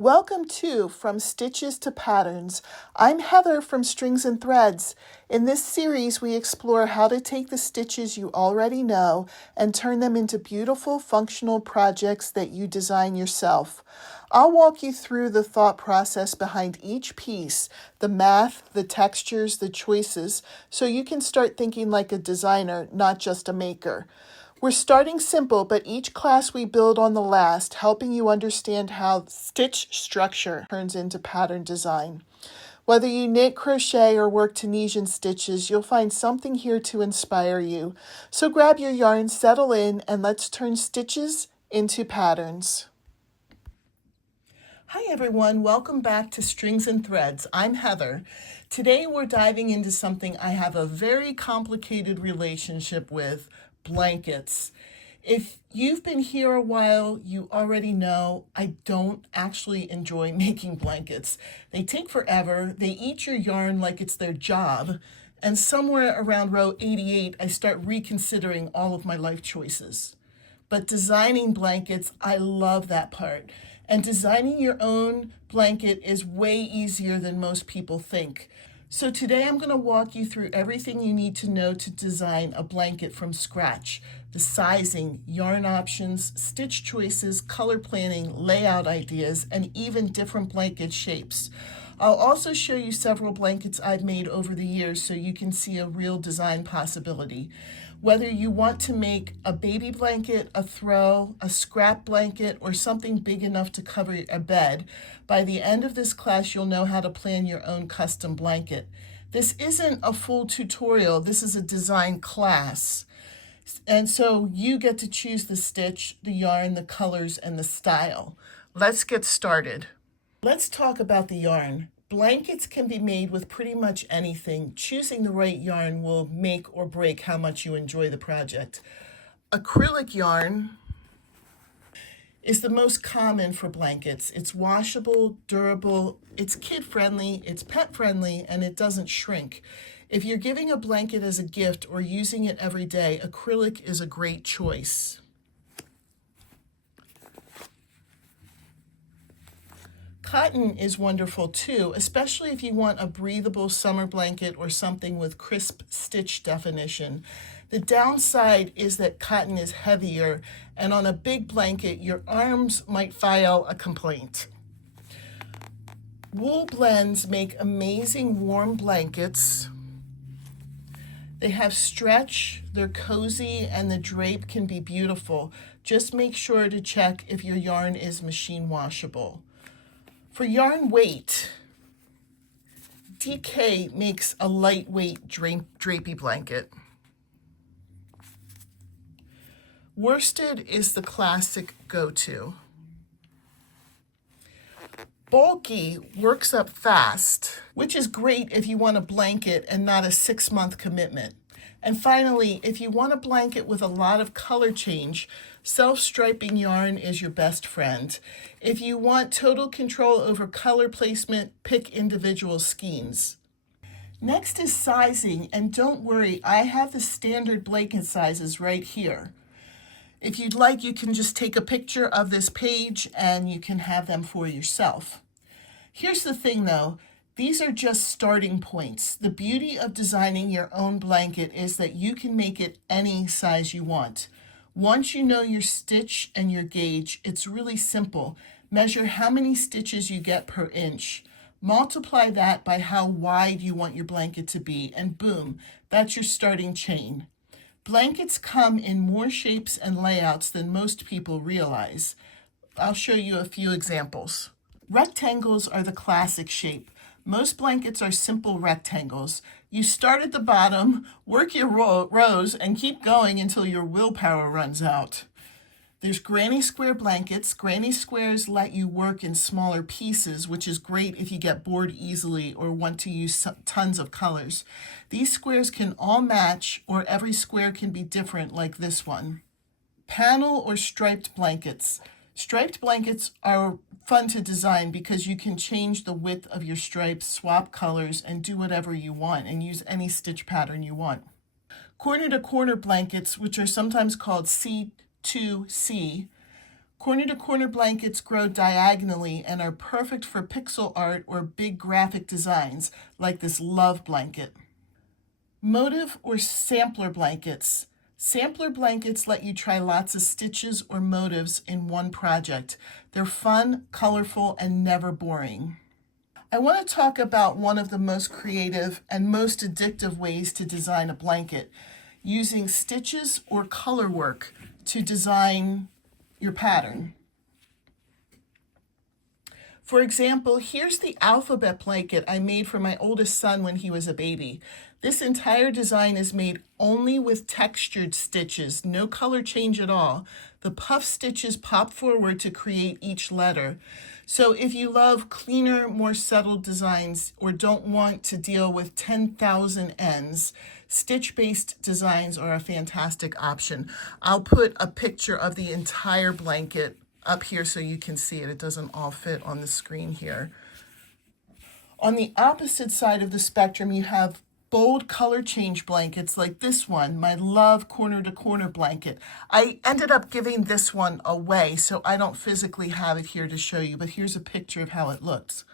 Welcome to From Stitches to Patterns. I'm Heather from Strings and Threads. In this series, we explore how to take the stitches you already know and turn them into beautiful, functional projects that you design yourself. I'll walk you through the thought process behind each piece, the math, the textures, the choices, so you can start thinking like a designer, not just a maker. We're starting simple, but each class we build on the last, helping you understand how stitch structure turns into pattern design. Whether you knit, crochet, or work Tunisian stitches, you'll find something here to inspire you. So grab your yarn, settle in, and let's turn stitches into patterns. Hi everyone, welcome back to Strings and Threads. I'm Heather. Today we're diving into something I have a very complicated relationship with, blankets. If you've been here a while, you already know I don't actually enjoy making blankets. They take forever, they eat your yarn like it's their job, and somewhere around row 88, I start reconsidering all of my life choices. But designing blankets, I love that part. And designing your own blanket is way easier than most people think. So today I'm going to walk you through everything you need to know to design a blanket from scratch. The sizing, yarn options, stitch choices, color planning, layout ideas, and even different blanket shapes. I'll also show you several blankets I've made over the years so you can see a real design possibility. Whether you want to make a baby blanket, a throw, a scrap blanket, or something big enough to cover a bed, by the end of this class you'll know how to plan your own custom blanket. This isn't a full tutorial, this is a design class. And so you get to choose the stitch, the yarn, the colors, and the style. Let's get started. Let's talk about the yarn. Blankets can be made with pretty much anything. Choosing the right yarn will make or break how much you enjoy the project. Acrylic yarn is the most common for blankets. It's washable, durable, it's kid-friendly, it's pet-friendly, and it doesn't shrink. If you're giving a blanket as a gift or using it every day, acrylic is a great choice. Cotton is wonderful too, especially if you want a breathable summer blanket or something with crisp stitch definition. The downside is that cotton is heavier, and on a big blanket, your arms might file a complaint. Wool blends make amazing warm blankets. They have stretch, they're cozy, and the drape can be beautiful. Just make sure to check if your yarn is machine washable. For yarn weight, DK makes a lightweight drapey blanket. Worsted is the classic go-to. Bulky works up fast, which is great if you want a blanket and not a 6-month commitment. And finally, if you want a blanket with a lot of color change, self-striping yarn is your best friend. If you want total control over color placement, pick individual skeins. Next is sizing, and don't worry, I have the standard blanket sizes right here. If you'd like, you can just take a picture of this page and you can have them for yourself. Here's the thing though, these are just starting points. The beauty of designing your own blanket is that you can make it any size you want. Once you know your stitch and your gauge, it's really simple. Measure how many stitches you get per inch. Multiply that by how wide you want your blanket to be, and boom, that's your starting chain. Blankets come in more shapes and layouts than most people realize. I'll show you a few examples. Rectangles are the classic shape. Most blankets are simple rectangles. You start at the bottom, work your rows, and keep going until your willpower runs out. There's granny square blankets. Granny squares let you work in smaller pieces, which is great if you get bored easily or want to use tons of colors. These squares can all match, or every square can be different, like this one. Panel or striped blankets. Striped blankets are fun to design because you can change the width of your stripes, swap colors, and do whatever you want, and use any stitch pattern you want. Corner to corner blankets, which are sometimes called C2C, Corner-to-corner blankets grow diagonally and are perfect for pixel art or big graphic designs, like this love blanket. Motive or sampler blankets. Sampler blankets let you try lots of stitches or motives in one project. They're fun, colorful, and never boring. I want to talk about one of the most creative and most addictive ways to design a blanket, using stitches or color work to design your pattern. For example, here's the alphabet blanket I made for my oldest son when he was a baby. This entire design is made only with textured stitches, no color change at all. The puff stitches pop forward to create each letter. So if you love cleaner, more settled designs or don't want to deal with 10,000 ends, stitch-based designs are a fantastic option. I'll put a picture of the entire blanket up here so you can see it. It doesn't all fit on the screen here. On the opposite side of the spectrum, you have bold color change blankets like this one, my love corner-to-corner blanket. I ended up giving this one away, so I don't physically have it here to show you, but here's a picture of how it looks.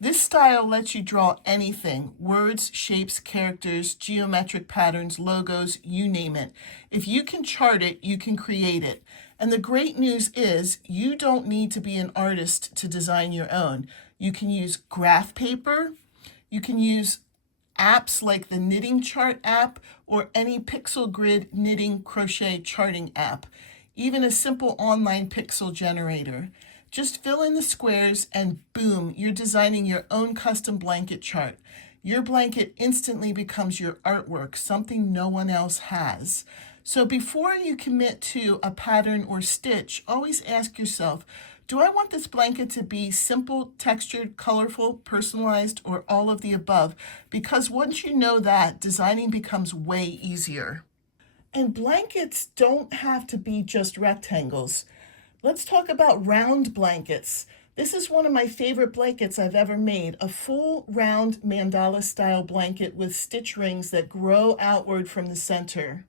This style lets you draw anything, words, shapes, characters, geometric patterns, logos, you name it. If you can chart it, you can create it. And the great news is you don't need to be an artist to design your own. You can use graph paper, you can use apps like the knitting chart app or any pixel grid knitting crochet charting app, even a simple online pixel generator. Just fill in the squares and boom, you're designing your own custom blanket chart. Your blanket instantly becomes your artwork, something no one else has. So before you commit to a pattern or stitch, always ask yourself, do I want this blanket to be simple, textured, colorful, personalized, or all of the above? Because once you know that, designing becomes way easier. And blankets don't have to be just rectangles. Let's talk about round blankets. This is one of my favorite blankets I've ever made, a full round mandala style blanket with stitch rings that grow outward from the center.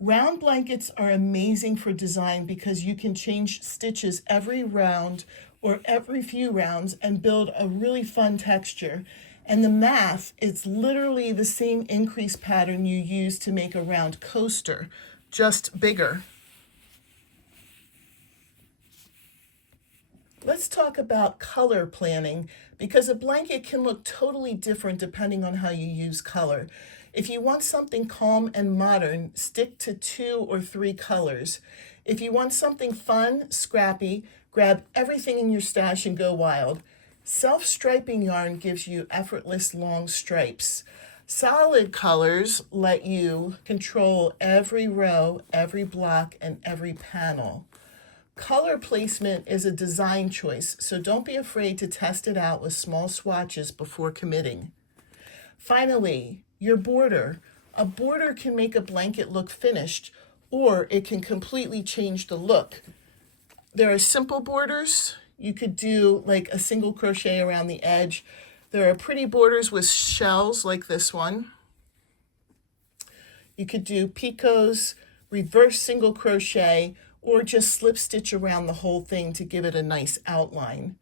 Round blankets are amazing for design because you can change stitches every round or every few rounds and build a really fun texture. And the math is literally the same increase pattern you use to make a round coaster, just bigger. Let's talk about color planning because a blanket can look totally different depending on how you use color. If you want something calm and modern, stick to 2 or 3 colors. If you want something fun, scrappy, grab everything in your stash and go wild. Self-striping yarn gives you effortless long stripes. Solid colors let you control every row, every block, and every panel. Color placement is a design choice, so don't be afraid to test it out with small swatches before committing. Finally, your border. A border can make a blanket look finished, or it can completely change the look. There are simple borders. You could do like a single crochet around the edge. There are pretty borders with shells like this one. You could do picots, reverse single crochet, or just slip stitch around the whole thing to give it a nice outline.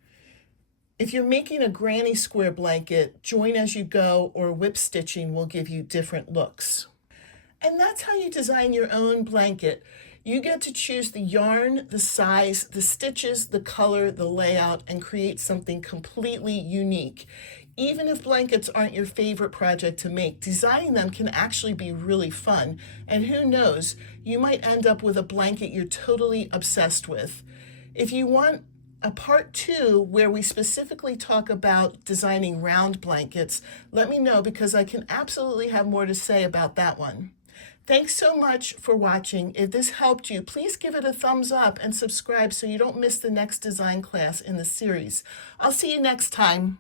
If you're making a granny square blanket, join as you go or whip stitching will give you different looks. And that's how you design your own blanket. You get to choose the yarn, the size, the stitches, the color, the layout, and create something completely unique. Even if blankets aren't your favorite project to make, designing them can actually be really fun. And who knows, you might end up with a blanket you're totally obsessed with. If you want a part 2 where we specifically talk about designing round blankets, let me know because I can absolutely have more to say about that one. Thanks so much for watching. If this helped you, please give it a thumbs up and subscribe so you don't miss the next design class in the series. I'll see you next time.